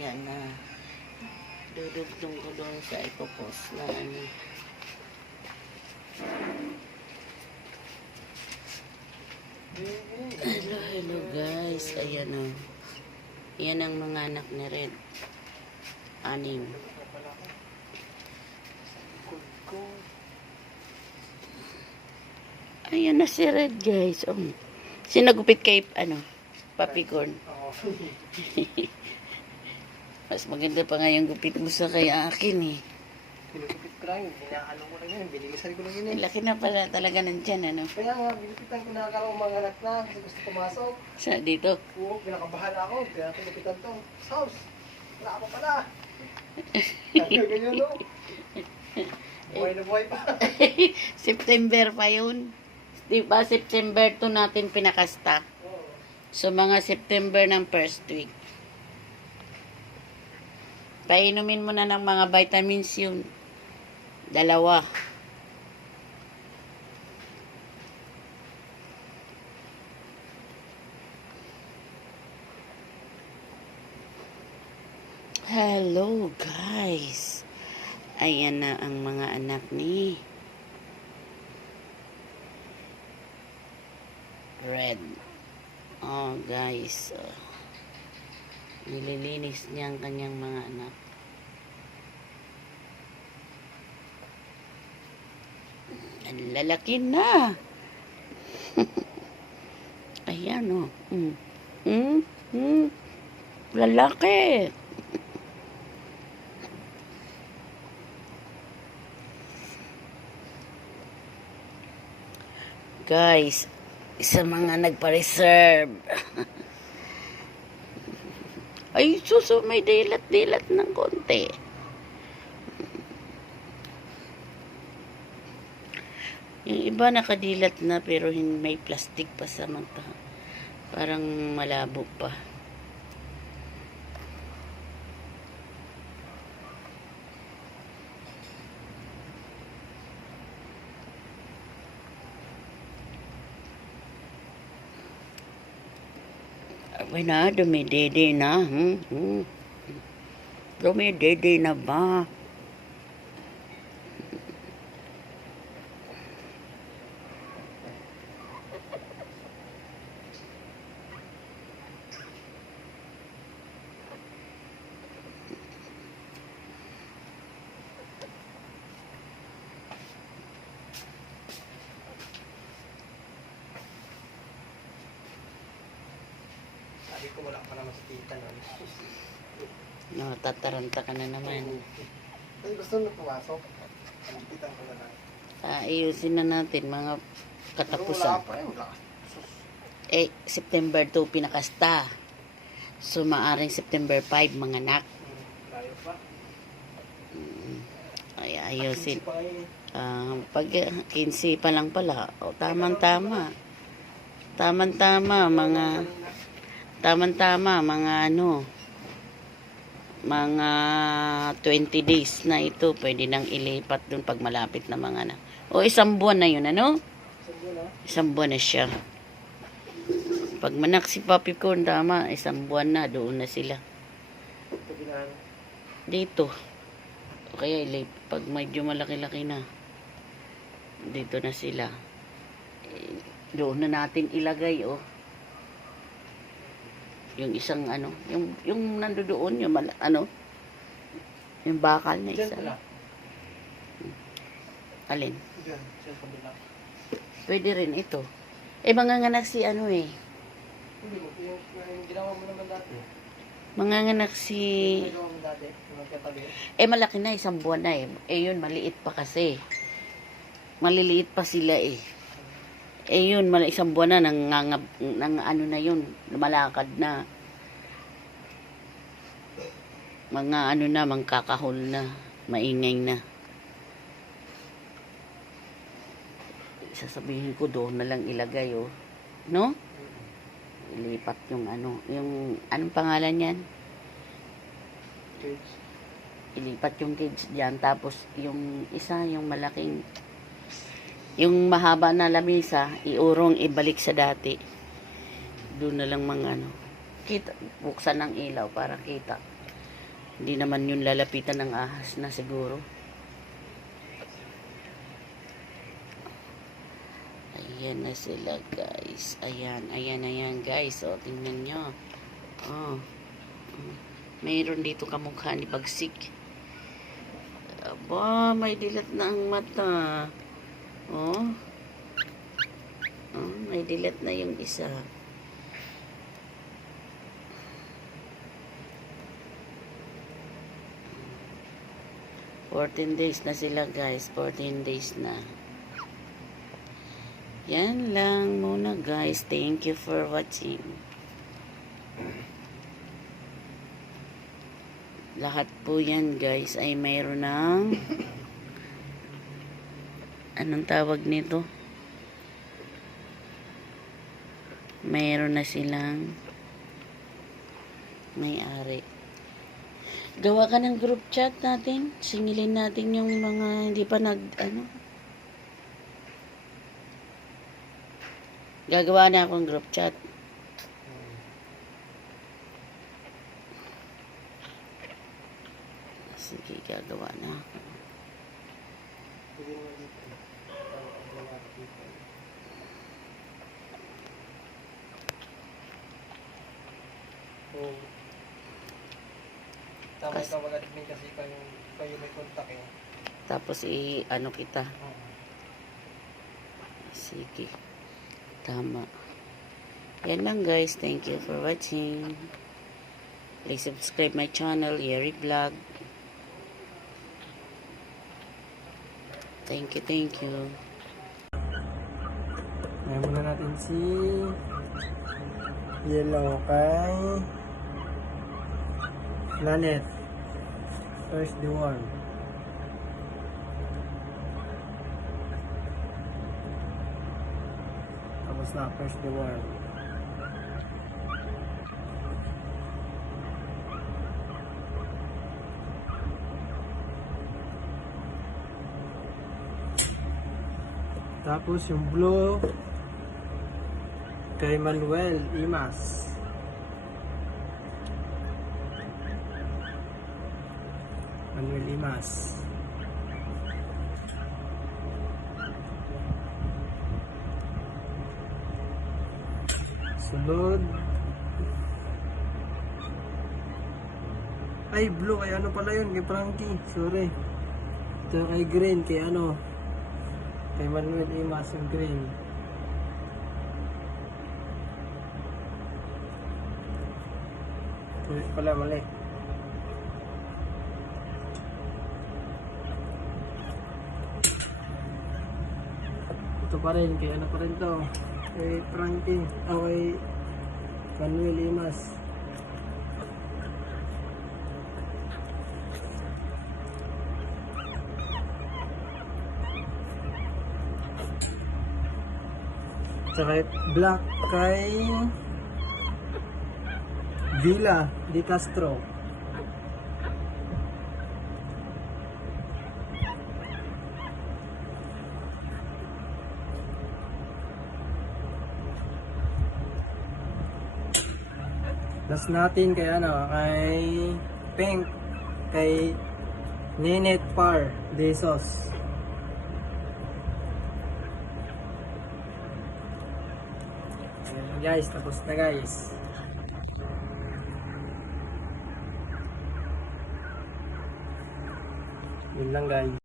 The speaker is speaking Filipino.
Yan na. Dudugtong ko doon sa ipopost na ano. Hello guys. Ayan o. Yan ang mga anak ni Red. 6. Ayan na si Red guys. Sinagupit kay Papicorn. Mas maganda pa nga yung gupit mo sa kay akin eh. Pinagupit ko lang yun. Hinahalo ko lang yun. Binilisan ko lang yun eh. Laki na pala talaga nandyan ano. Kaya nga, binipitan ko na akala mga anak na kasi gusto pumasok. Sa dito. Oo, pinakabahan ako. Kaya pinipitan to. Sa house. Wala ako pala. Ganyan no. Buhay na buhay pa. September pa yun. Diba September 2 natin pinakasta. So mga September ng first week. Painumin mo na ng mga vitamins yun. 2. Hello guys. Ayan na ang mga anak ni Red. Oh guys. Nililinis niya ang kanyang mga anak. Ang lalaki na. Ayan oh. Lalaki. Guys, isa mga nagpa-reserve. Ay, suso, may dilat-dilat ng konti. Yung iba nakadilat na pero may plastic pa sa mata. Parang malabo pa. Abay na, dumidede na. Dumidede na ba? Sabi ko wala pa naman sa tita nun. No, tataranta ka na naman. Ay, gusto na pumasok. Pinipitan ko na lang. Ayusin na natin mga Pero katapusan. wala pa yun. Wala. September 2 pinakasta. So, maaring September 5 mga anak. Layo pa. Ay, ayusin. Hindi pa ngayon eh. Pag 15 pa lang pala. O, tamang-tama. Tamang-tama, mga mga 20 days na ito. Pwede nang ilipat dun pag malapit na mga anak. O, 1 buwan na yun, ano? Sabi na. 1 buwan na siya. Pag manak si Papi Corn, tama, 1 buwan na, doon na sila. Sabi na. Dito. O kaya, pag medyo malaki-laki na, dito na sila. Doon na natin ilagay, oh. Yung isang, yung nandoon, yung, yung bakal na Diyan isa. pala. Alin? Diyan. Diyan pala. Pwede rin ito. Manganganak si Hindi mo. Yung ginawa mo naman dati. manganganak si, Yung ginawa mo dati. Yung magkatabi. malaki na, 1 buwan na yun, maliit pa kasi. Maliliit pa sila yun, 1 buwan na, na yun, lumalakad na. Mga mangkakahol na, maingay na. Sasabihin ko doon na lang ilagay, oh. No? Ilipat yung anong pangalan yan? Cage. Ilipat yung cage dyan, tapos yung isa, yung malaking, yung mahaba na lamisa, iurong ibalik sa dati. Doon na lang kita, buksan ng ilaw para kita. Hindi naman yun lalapitan ng ahas na siguro. Ayan na sila guys. Ayan guys. O, tingnan nyo. Oh. Mayroon dito kamukha ni Bagsik. Aba, may dilat na ang mata. Oh. Oh, may dilat na yung isa. "14 days na sila guys. 14 days na. Yan lang muna guys. Thank you for watching. Lahat po yan guys ay mayroon ng anong tawag nito? Mayroon na silang may-ari. Gawa ka ng group chat natin. Singilin natin yung mga hindi pa Gagawa na akong group chat. Sige, gagawa na ako. Pwede naman dito. Oh. Tama ikaw mag-admin kasi kayo may contact eh. Tapos kita. Sige. Tama. Yan lang guys. Thank you for watching. Please subscribe my channel, Yeri Vlog. Thank you. Ngayon muna natin si Yellow kay Planet. First the world. Tapos na first the world. Tapos yung blue kay Manuel Imas. Manuel Imas. Sunod. Ay, blue. Ay, ano pala yun? Kay Frankie. Sorry. Ito kay green. Kay kay Manuel Imas yung green. Ito pala mali. Ito pa rin. Kay pa rin to. Kay Frankie. Kay Manuel Imas. Tsaka black kay Villa de Castro. Last natin kay kay Pink, kay Ninette Par de Sos. Ayan guys, tapos na guys. Yun lang guys.